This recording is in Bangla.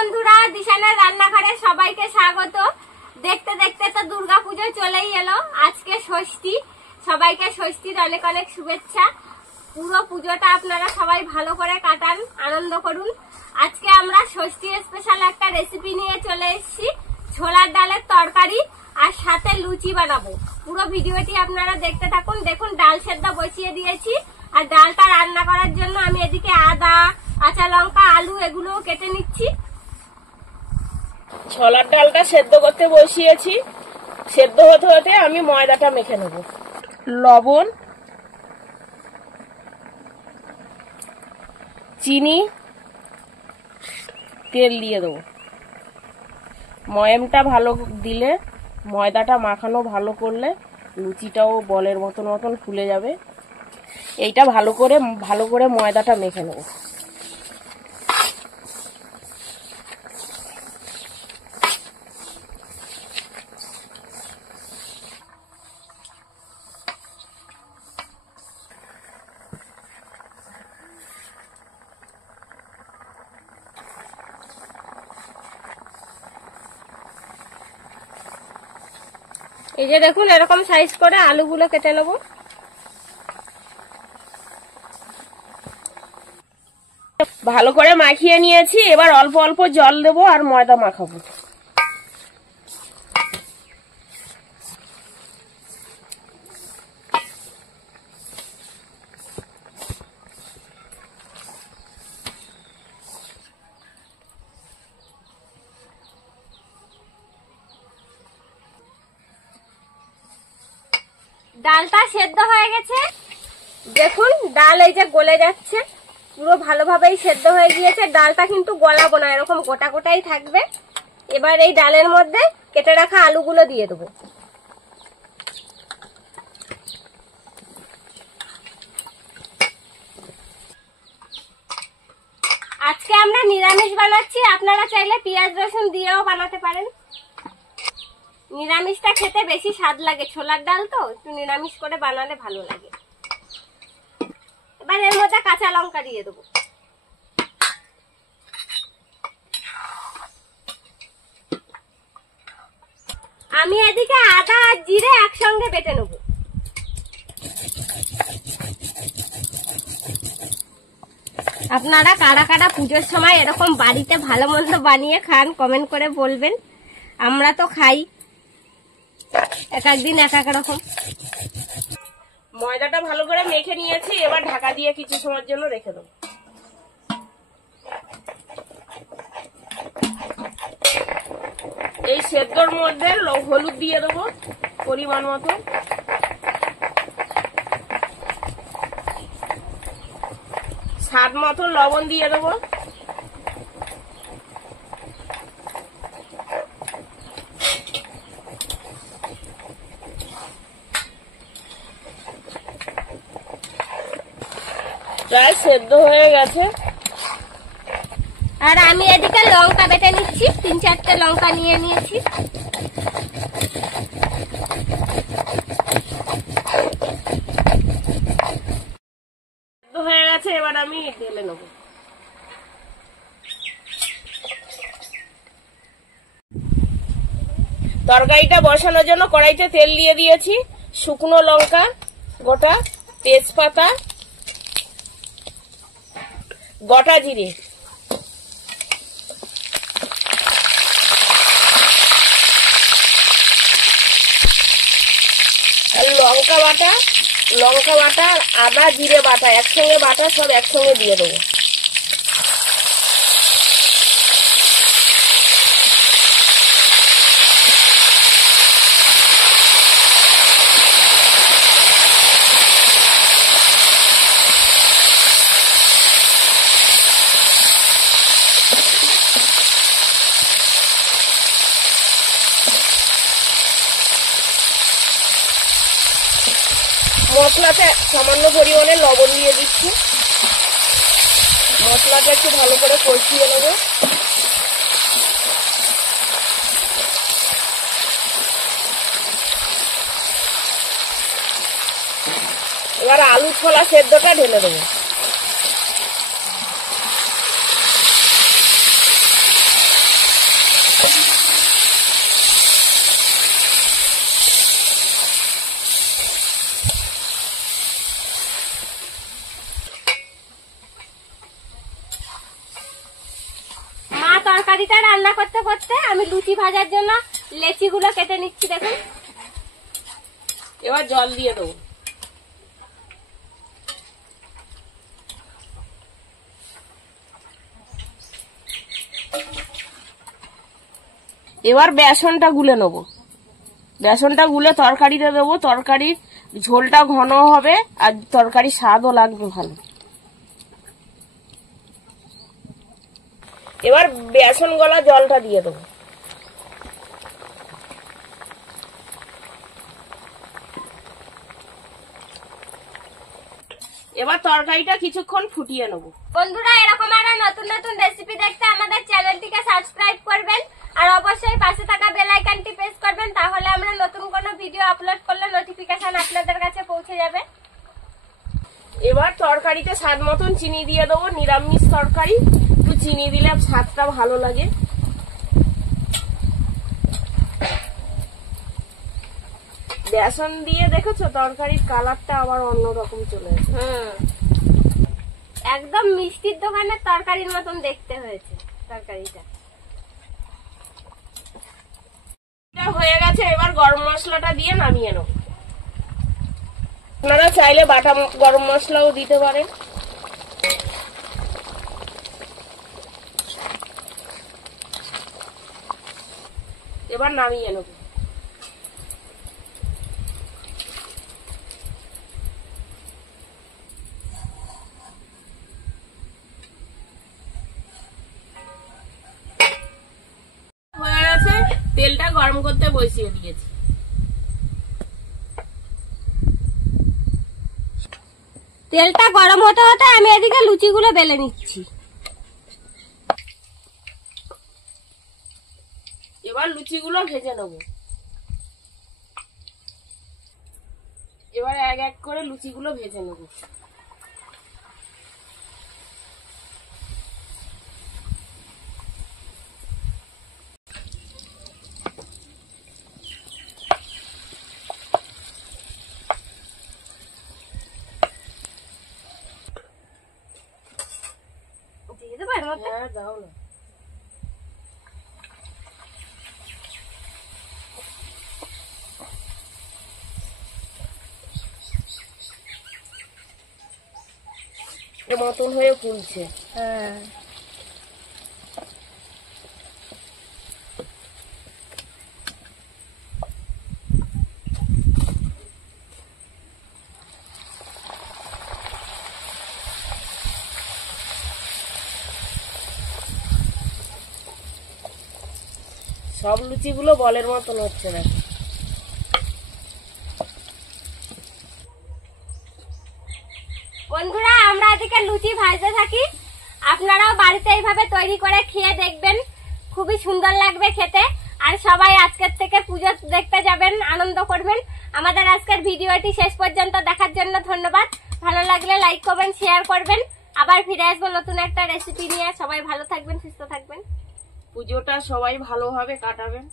বন্ধুরা, দিশানের রান্নাঘরে সবাইকে স্বাগত। দেখতে দেখতে তো দুর্গাপুজো চলেই এলো। আজকে ষষ্ঠী, সবাইকে ষষ্ঠীর অনেক অনেক শুভেচ্ছা। পুরো পুজোটা আপনারা সবাই ভালো করে কাটান, আনন্দ করুন। আজকে আমরা ষষ্ঠী স্পেশাল একটা রেসিপি নিয়ে চলে এসেছি, ছোলার ডালের তরকারি আর সাথে লুচি বানাবো। পুরো ভিডিওটি আপনারা দেখতে থাকুন। দেখুন, ডাল সেদ্ধ বসিয়ে দিয়েছি আর ডালটা রান্না করার জন্য আমি এদিকে আদা, কাঁচা লঙ্কা, আলু এগুলো কেটে নিচ্ছি। ছোলার ডালটা সেদ্ধ করতে বসিয়েছি। সেদ্ধ হতে হতে আমি ময়দাটা মেখে নেব। লবণ, চিনি, তেল দিয়ে দেবো। ময়ামটা ভালো দিলে, ময়দাটা মাখানো ভালো করলে লুচিটাও বলের মতন মতন ফুলে যাবে। এইটা ভালো করে ময়দাটা মেখে নেব। এই যে দেখুন, এরকম সাইজ করে আলুগুলো কেটে নেব। ভালো করে মাখিয়ে নিয়েছি। এবার অল্প অল্প জল দেবো আর ময়দা মাখাবো। ডালটা সেদ্ধ হয়ে গেছে। দেখুন, ডাল এই যে গলে যাচ্ছে, পুরো ভালোভাবেই সেদ্ধ হয়ে গিয়েছে। ডালটা কিন্তু গলাবো না, এরকম গোটা গোটাই থাকবে। এবার এই ডালের মধ্যে কেটে রাখা আলুগুলো দিয়ে দেবো। আজকে আমরা নিরামিষ বানাচ্ছি, আপনারা চাইলে পেঁয়াজ রসুন দিয়েও বানাতে পারেন। নিরামিষটা খেতে বেশি স্বাদ লাগে, ছোলার ডাল তো একটু নিরামিষ করে বানালে ভালো লাগে। এবার এর মধ্যে কাঁচা লঙ্কা দিয়ে দেবো। আমি এদিকে আদা আর জিরে একসঙ্গে বেটে নেব। আপনারা কারা কারা পুজোর সময় এরকম বাড়িতে ভালো মন্দ বানিয়ে খান, কমেন্ট করে বলবেন। আমরা তো খাই, এক একদিন এক এক রকম। ময়দাটা ভালো করে মেখে নিয়েছি। এবার ঢাকা দিয়ে কিছু সময়ের জন্য রেখে দেবো। এই সেদ্ধর মধ্যে হলুদ দিয়ে দেবো পরিমাণ মতো। স্বাদ মতো লবণ দিয়ে দেবো। প্রায় সেদ্ধ হয়ে গেছে। আর আমি এদিকে লঙ্কা বেটে নিচ্ছি, 3-4টে লঙ্কা নিয়ে নিয়েছি। সেদ্ধ হয়ে গেছে, এবার আমি ঢেলে নেব। তরকারিটা বসানোর জন্য কড়াইতে তেল দিয়ে দিয়েছি। শুকনো লঙ্কা গোটা, তেজপাতা, গোটা জিরে, আর লঙ্কা বাটা আর আদা জিরে বাটা একসঙ্গে বাটা, সব একসঙ্গে দিয়ে দেবো। মশলাতে সামান্য পরিমাণে লবণ দিয়ে দিচ্ছি। মশলাটা একটু ভালো করে কষিয়ে নেব। এবার আলু ছোলা সেদ্ধটা ঢেলে দেবো। তরকারিটা রান্না করতে করতে আমি লুচি ভাজার জন্য লেচিগুলো কেটে নিচ্ছি। দেখুন, এবার জল দিয়ে দেবো। এবার বেসনটা গুলে নেব। বেসনটা গুলে তরকারিতে দেবো। তরকারির ঝোলটা ঘন হবে আর তরকারির স্বাদও লাগবে ভালো। এবার বেসন গলা জলটা দিয়ে দেবো। এবার তরকারিটা কিছুক্ষণ ফুটিয়ে নেব। বন্ধুরা, এরকম আরো নতুন নতুন রেসিপি দেখতে আমাদের চ্যানেলটিকে সাবস্ক্রাইব করবেন আর অবশ্যই পাশে থাকা বেল আইকনটি প্রেস করবেন, তাহলে আমরা নতুন কোনো ভিডিও আপলোড করলে নোটিফিকেশন আপনাদের কাছে পৌঁছে যাবে। এবার তরকারিতে স্বাদ মতন চিনি দিয়ে দেবো। নিরামিষ তরকারি একটু চিনি দিলে স্বাদটা ভালো লাগে। বেসন দিয়ে দেখেছো তরকারির কালারটা আবার অন্যরকম চলে এসেছে। একদম মিষ্টির দোকানের তরকারির মতন দেখতে হয়েছে তরকারিটা। হয়ে গেছে, এবার গরম মশলাটা দিয়ে নামিয়ে নেব। আপনারা চাইলে বাটা গরম মশলাও দিতে পারেন। এবার নামিয়ে নেব। হয়ে গেছে, তেলটা গরম করতে বসিয়ে দিয়েছি। তেলটা গরম হতে হতে আমি এদিকে লুচিগুলো বেলে নিচ্ছি। এবার লুচিগুলো ভেজে নেব। এবার এক এক করে লুচিগুলো ভেজে নেব। দিয়ে দেবো এর মধ্যে? হ্যাঁ, দাও না। মতন হয়ে ফুলছে। হ্যাঁ, সব লুচিগুলো বলের মতন হচ্ছে না। বন্ধুরা, আমরা এদিকে লুচি ভাজতে থাকি, আপনারাও বাড়িতে এইভাবে তৈরি করে খেয়ে দেখবেন, খুবই সুন্দর লাগবে খেতে। আর সবাই আজকের থেকে পুজো দেখতে যাবেন, আনন্দ করবেন। আমাদের আজকের ভিডিওটি শেষ পর্যন্ত দেখার জন্য ধন্যবাদ। ভালো লাগলে লাইক করবেন, শেয়ার করবেন। আবার ফিরে আসবো নতুন একটা রেসিপি নিয়ে। সবাই ভালো থাকবেন, সুস্থ থাকবেন। পুজোটা সবাই ভালোভাবে কাটাবেন।